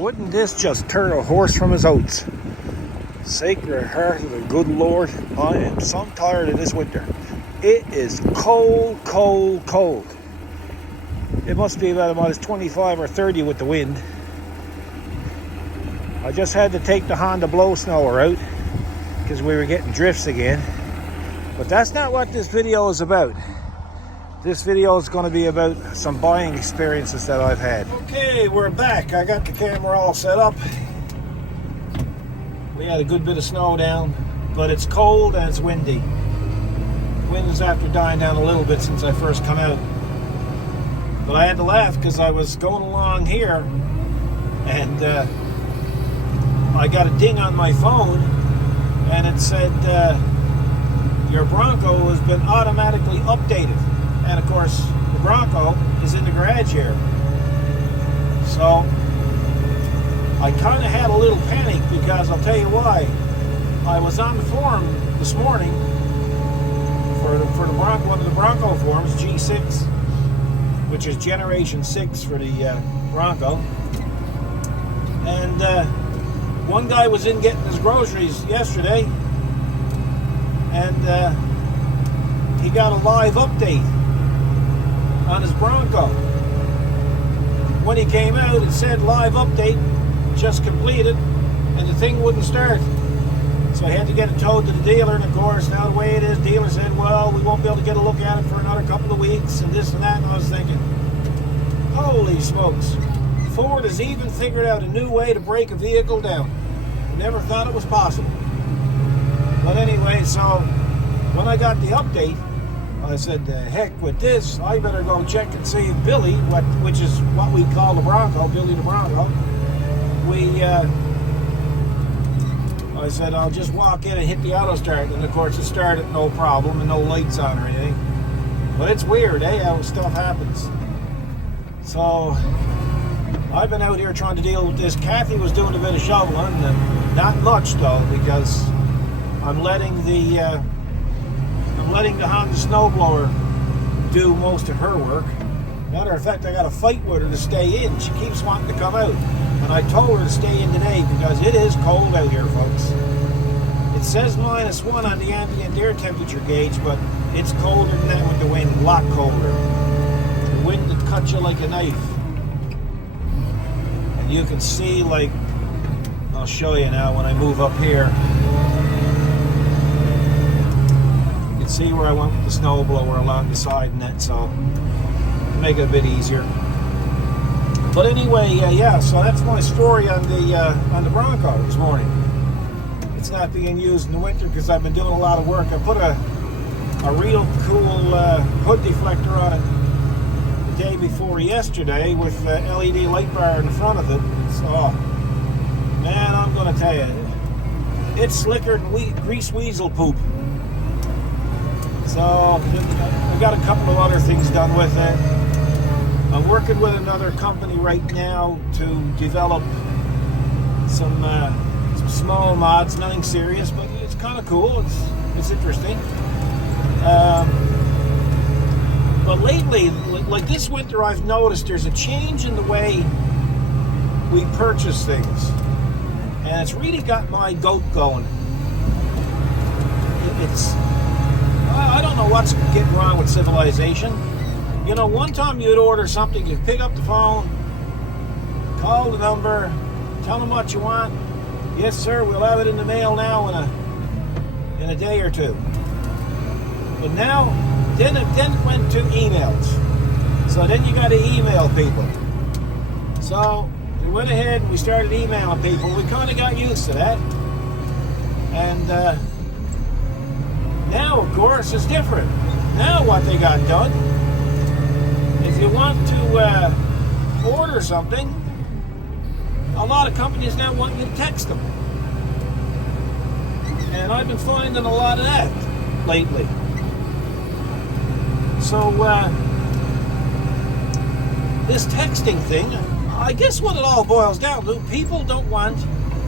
Wouldn't this just turn a horse from his oats? Sacred heart of the good Lord, I am so tired of this winter. It is cold, cold, cold. It must be about minus 25 or 30 with the wind. I just had to take the Honda blow snower out because we were getting drifts again. But that's not what this video is about. This video is going to be about some buying experiences that I've had. Okay, we're back. I got the camera all set up. We had a good bit of snow down, but it's cold and it's windy. Wind is after dying down a little bit since I first come out. But I had to laugh because I was going along here and I got a ding on my phone and it said your Bronco has been automatically updated. And of course, the Bronco is in the garage here. So I kind of had a little panic because I'll tell you why. I was on the forum this morning for the Bronco, one of the Bronco forums, G6, which is Generation 6 for the Bronco. And one guy was in getting his groceries yesterday, and he got a live update on his Bronco. When he came out, it said live update just completed, and the thing wouldn't start. So I had to get it towed to the dealer, and of course, now the way it is, dealer said, well, we won't be able to get a look at it for another couple of weeks, and this and that, and I was thinking, holy smokes, Ford has even figured out a new way to break a vehicle down. Never thought it was possible. But anyway, so when I got the update, I said, heck with this, I better go check and see if Billy, which is what we call the Bronco, Billy the Bronco, I said, I'll just walk in and hit the auto start. And of course it started no problem and no lights on or anything. But it's weird, how stuff happens. So I've been out here trying to deal with this. Kathy was doing a bit of shoveling, and not much though, because I'm letting the Honda snowblower do most of her work. Matter of fact, I got to fight with her to stay in. She keeps wanting to come out, and I told her to stay in today because it is cold out here, folks. It says -1 on the ambient air temperature gauge, but it's colder than that with the wind, a lot colder. The wind that cuts you like a knife. And you can see, like, I'll show you now when I move up here. You can see where I went with the snowblower along the side and that, so make it a bit easier. But anyway, yeah, so that's my story on the Bronco this morning. It's not being used in the winter because I've been doing a lot of work. I put a real cool hood deflector on it the day before yesterday with LED light bar in the front of it. So, man, I'm going to tell you, it's slicker than grease weasel poop. So, I've got a couple of other things done with it. I'm working with another company right now to develop some small mods, nothing serious, but it's kind of cool. It's interesting. But lately, like this winter, I've noticed there's a change in the way we purchase things, and it's really got my goat going. I don't know what's getting wrong with civilization. You know, one time you'd order something, you'd pick up the phone, call the number, tell them what you want. Yes, sir, we'll have it in the mail now in a day or two. But now, then it went to emails. So then you got to email people. So we went ahead and we started emailing people. We kind of got used to that. And now, of course, it's different. Now what they got done, if you want to order something, a lot of companies now want you to text them. And I've been finding a lot of that lately. So this texting thing, I guess what it all boils down to, people don't want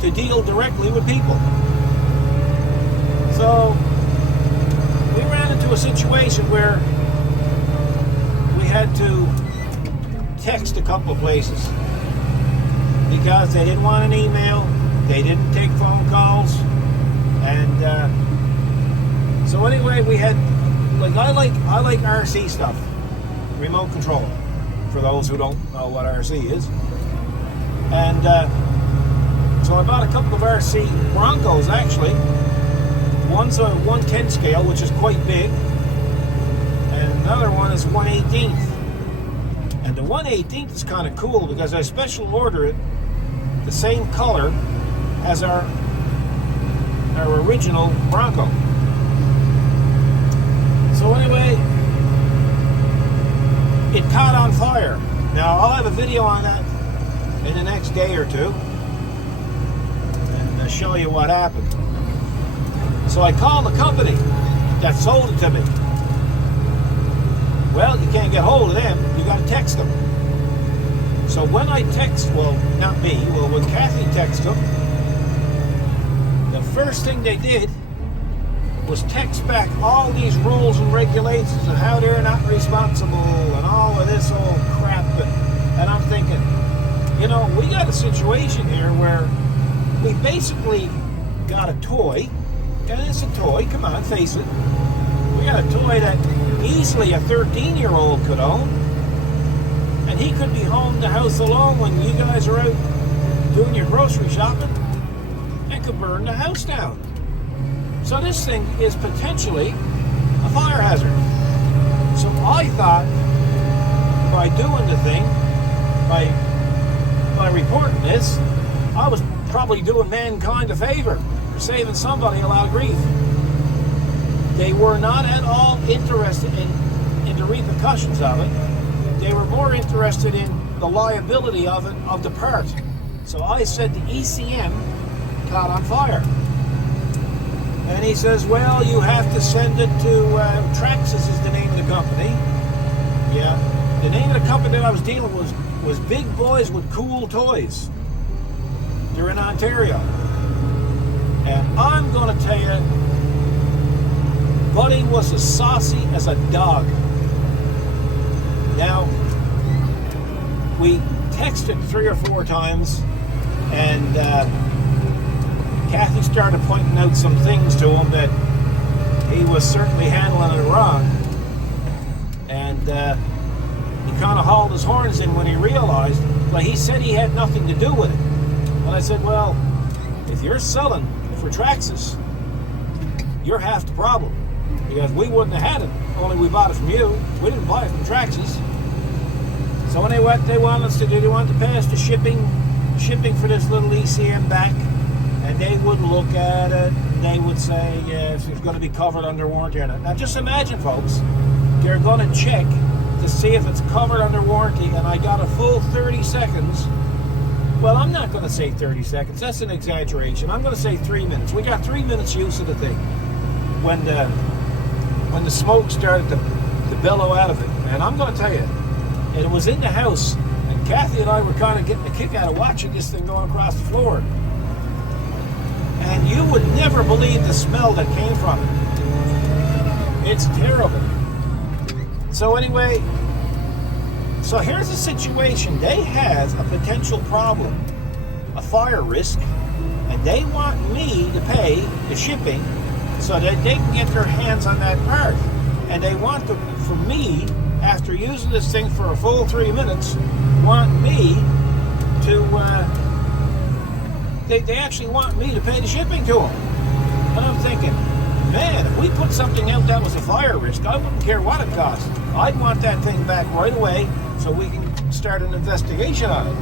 to deal directly with people. So we ran into a situation where we had to text a couple of places because they didn't want an email, they didn't take phone calls, and so anyway, we had I like RC stuff, remote control, for those who don't know what RC is, and so I bought a couple of RC Broncos actually. One's a 1/10 scale, which is quite big, and another one is 1/18. And the 1/18 is kind of cool because I special order it the same color as our original Bronco. So anyway, it caught on fire. Now I'll have a video on that in the next day or two, and I'll show you what happened. So I called the company that sold it to me. Well, you can't get hold of them. You got to text them. So when I text, well, not me, well, when Kathy texted them, the first thing they did was text back all these rules and regulations and how they're not responsible and all of this old crap. And I'm thinking, you know, we got a situation here where we basically got a toy. And it's a toy, come on, face it. We got a toy that easily a 13-year-old could own. And he could be home the house alone when you guys are out doing your grocery shopping and could burn the house down. So this thing is potentially a fire hazard. So I thought by doing the thing, by reporting this, I was probably doing mankind a favor. Saving somebody a lot of grief. They were not at all interested in the repercussions of it. They were more interested in the liability of it, of the part. So I said the ECM caught on fire. And he says, well, you have to send it to Traxxas is the name of the company. Yeah. The name of the company that I was dealing with was Big Boys with Cool Toys. They're in Ontario. And I'm going to tell you, Buddy was as saucy as a dog. Now, we texted 3 or 4 times, and Kathy started pointing out some things to him that he was certainly handling it wrong. And he kind of hauled his horns in when he realized, well, he said he had nothing to do with it. And I said, well, if you're selling for Traxxas, you're half the problem, because we wouldn't have had it, only we bought it from you. We didn't buy it from Traxxas. So anyway, what they want us to do, they want to pay us the shipping for this little ECM back, and they would look at it, they would say, yes, it's going to be covered under warranty or not. Now just imagine, folks, they're going to check to see if it's covered under warranty, and I got a full 30 seconds. Well, I'm not going to say 30 seconds. That's an exaggeration. I'm going to say 3 minutes. We got 3 minutes use of the thing. When the smoke started to bellow out of it. And I'm going to tell you, it was in the house. And Kathy and I were kind of getting a kick out of watching this thing going across the floor. And you would never believe the smell that came from it. It's terrible. So anyway, so here's the situation. They have a potential problem, a fire risk, and they want me to pay the shipping so that they can get their hands on that part. And they want for me, after using this thing for a full 3 minutes, want me to, they actually want me to pay the shipping to them. And I'm thinking, man, if we put something out that was a fire risk, I wouldn't care what it cost. I'd want that thing back right away so we can start an investigation on it.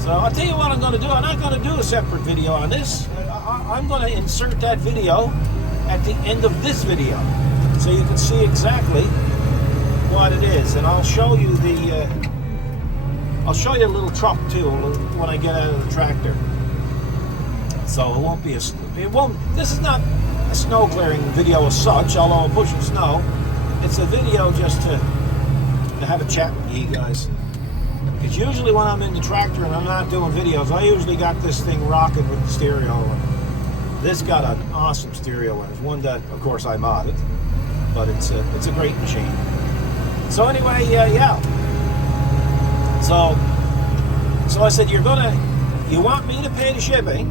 So I'll tell you what I'm going to do. I'm not going to do a separate video on this. I'm going to insert that video at the end of this video so you can see exactly what it is. And I'll show you a little truck too when I get out of the tractor. So it won't be this is not a snow clearing video as such, although I'm pushing snow. It's a video just to have a chat with you guys. Because usually when I'm in the tractor and I'm not doing videos, I usually got this thing rocking with the stereo. This got an awesome stereo in it. It's one that, of course, I modded, but it's a great machine. So anyway, yeah. So So I said, you want me to pay the shipping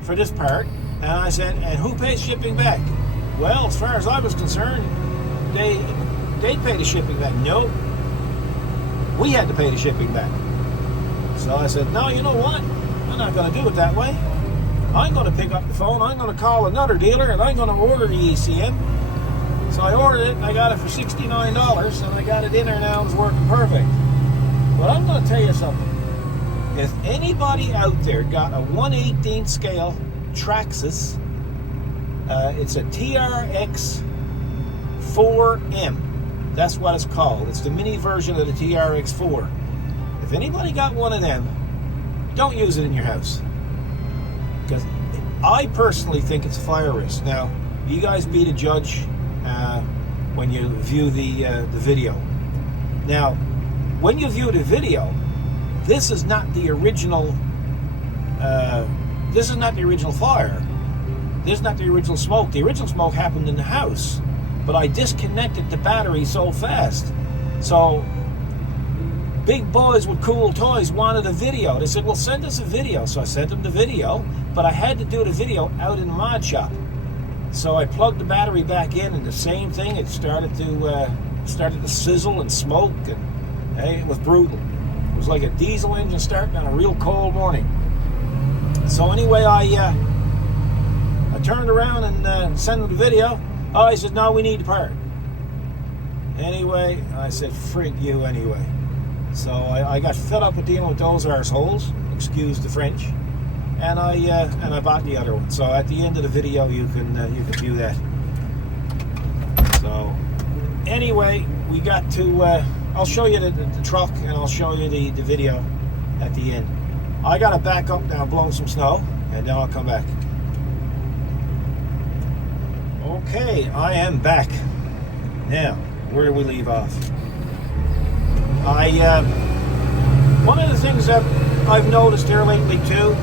for this part? And I said, and who pays shipping back? Well, as far as I was concerned, they'd pay the shipping back. Nope. We had to pay the shipping back. So I said, no, you know what? I'm not going to do it that way. I'm going to pick up the phone. I'm going to call another dealer, and I'm going to order the ECM. So I ordered it, and I got it for $69, and I got it in there now, and it's working perfect. But I'm going to tell you something. If anybody out there got a 1/18 scale Traxxas, it's a TRX 4M. That's what it's called. It's the mini version of the TRX 4. If anybody got one of them, don't use it in your house. Because I personally think it's a fire risk. Now, you guys be the judge when you view the video. Now, when you view the video, this is not the original. This is not the original fire. This is not the original smoke. The original smoke happened in the house, but I disconnected the battery so fast. So, big boys with cool toys wanted a video. They said, well, send us a video. So I sent them the video, but I had to do the video out in the mod shop. So I plugged the battery back in, and the same thing. It started to sizzle and smoke, and hey, it was brutal. It was like a diesel engine starting on a real cold morning. So anyway, I turned around and sent him the video. Oh, he says, no, we need the part. Anyway, I said, frig you anyway. So I got fed up with dealing with those arseholes, excuse the French, and I bought the other one. So at the end of the video, you can view that. So anyway, we got to. I'll show you the truck, and I'll show you the video at the end. I got to back up now, blow some snow, and then I'll come back. Okay, I am back. Now, where do we leave off? One of the things that I've noticed here lately too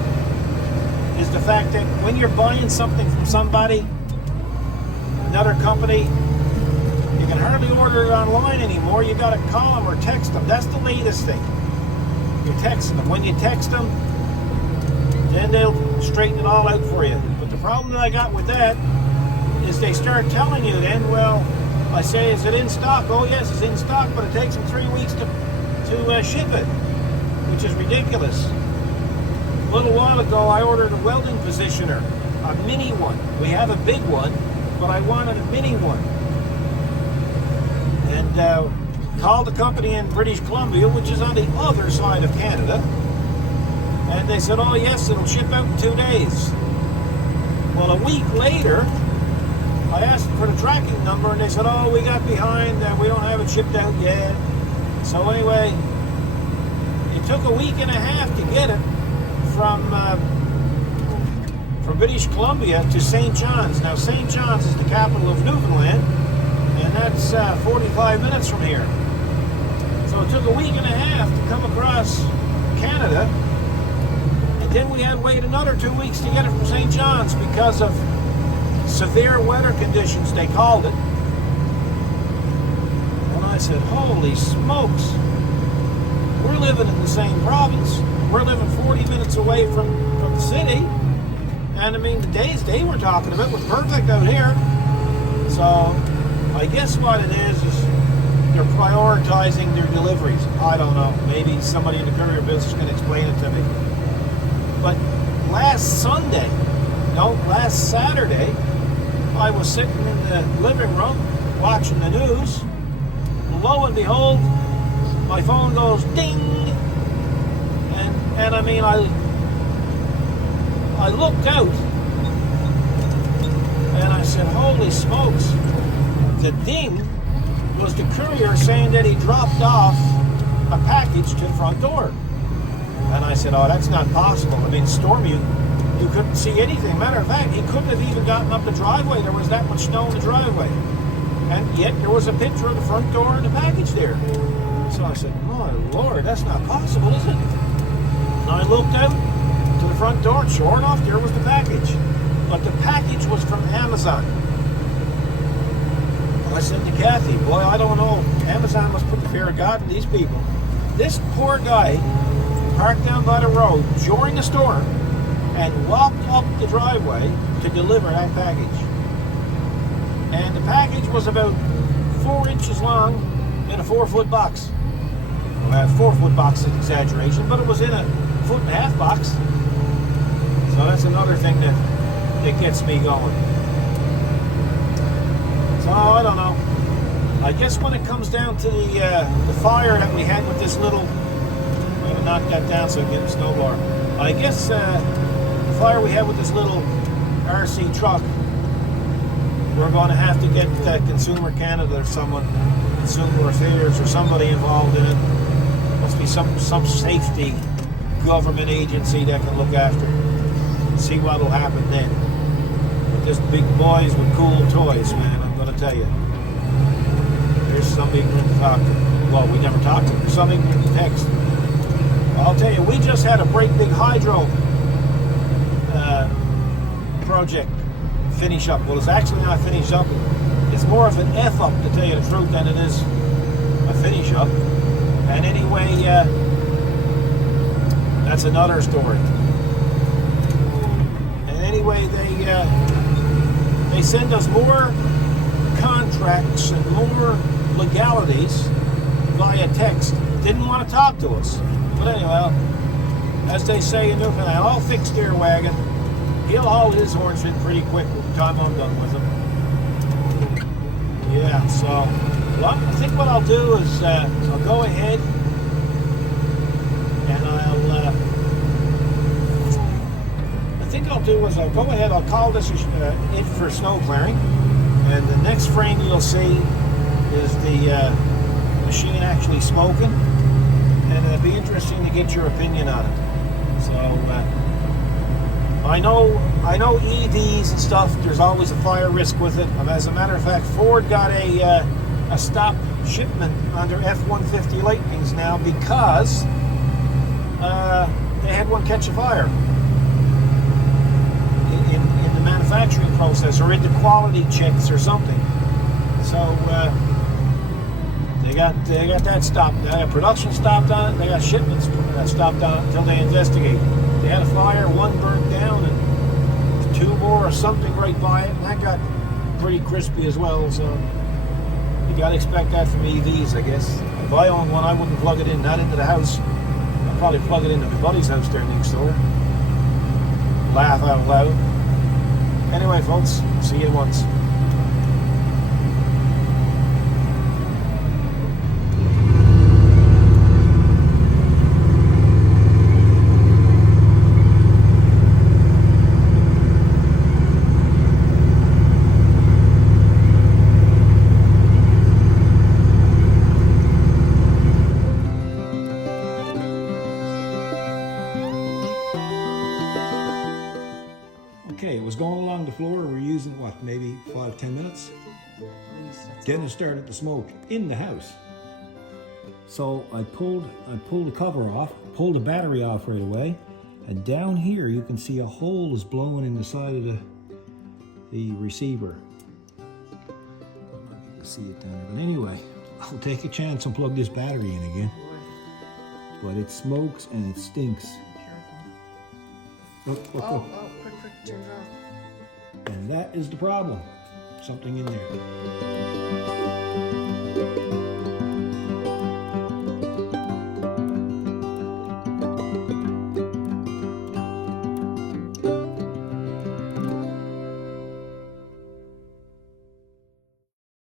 is the fact that when you're buying something from somebody, another company, you can hardly order it online anymore. You got to call them or text them. That's the latest thing. You're texting them. When you text them, then they'll straighten it all out for you. But the problem that I got with that is they start telling you then, well, I say, is it in stock? Oh, yes, it's in stock, but it takes them 3 weeks to ship it, which is ridiculous. A little while ago, I ordered a welding positioner, a mini one. We have a big one, but I wanted a mini one. And called the company in British Columbia, which is on the other side of Canada, and they said, oh, yes, it'll ship out in 2 days. Well, a week later, I asked for the tracking number, and they said, oh, we got behind, we don't have it shipped out yet. So anyway, it took a week and a half to get it from British Columbia to St. John's. Now, St. John's is the capital of Newfoundland, and that's 45 minutes from here. So it took a week and a half to come across Canada, and then we had to wait another 2 weeks to get it from St. John's because of severe weather conditions, they called it. And I said, holy smokes, we're living in the same province. We're living 40 minutes away from the city. And I mean, the days they were talking about was perfect out here. So I guess what it is they're prioritizing their deliveries. I don't know. Maybe somebody in the courier business can explain it to me. But last Saturday, I was sitting in the living room watching the news. Lo and behold, my phone goes ding, and I mean I looked out and I said, holy smokes! The ding was the courier saying that he dropped off a package to the front door, and I said, oh, that's not possible. I mean, stormy. You couldn't see anything. Matter of fact, he couldn't have even gotten up the driveway. There was that much snow in the driveway. And yet there was a picture of the front door and the package there. So I said, my Lord, that's not possible, is it? And I looked out to the front door, and sure enough, there was the package. But the package was from Amazon. And I said to Kathy, boy, I don't know. Amazon must put the fear of God in these people. This poor guy parked down by the road during the storm and walked up the driveway to deliver that package. And the package was about 4 inches long in a 4-foot box. Well, a 4-foot box is an exaggeration, but it was in a 1.5-foot box. So that's another thing that gets me going. So I don't know. I guess when it comes down to the fire that we had with this little, I'm going to knock that down so I can get a snowblower. I guess the fire we had with this little RC truck, we're going to have to get Consumer Canada or someone, Consumer Affairs or somebody involved in it. Must be some safety government agency that can look after it. See what will happen then. But just big boys with cool toys, man, I'm going to tell you. There's somebody we can talk to. Well, we never talked to them. There's somebody we can text. I'll tell you, we just had a great big hydro project finish up. Well, it's actually not finished up. It's more of an F up, to tell you the truth, than it is a finish up. And anyway, that's another story. And anyway, they send us more contracts and more legalities via text. Didn't want to talk to us. But anyway, as they say in Newfoundland, I'll fix their wagon. He'll haul his horns in pretty quick by the time I'm done with him. Yeah, so well, I think what I'll do is I'll go ahead and I'll call this it for snow clearing. And the next frame you'll see is the machine actually smoking. And it'll be interesting to get your opinion on it. So I know EVs and stuff, there's always a fire risk with it. And as a matter of fact, Ford got a stop shipment on their F-150 Lightnings now because they had one catch a fire in the manufacturing process or in the quality checks or something. So they got that stopped. They got production stopped on it. They got shipments stopped on it until they investigate. They had a fire, one burnt down, and two more or something right by it, and that got pretty crispy as well. So you got to expect that from EVs, I guess. If I own one, I wouldn't plug it in, not into the house. I'd probably plug it into my buddy's house there next door. Laugh out loud. Anyway, folks, see you once. Okay, it was going along the floor. We're using what, maybe 5-10 minutes? Then it started to smoke in the house. So I pulled the cover off, pulled the battery off right away, and down here you can see a hole is blowing in the side of the receiver. I don't know if you can see it down there, but anyway, I'll take a chance and plug this battery in again. But it smokes and it stinks. Look. Quick, turn it off. And that is the problem. Something in there.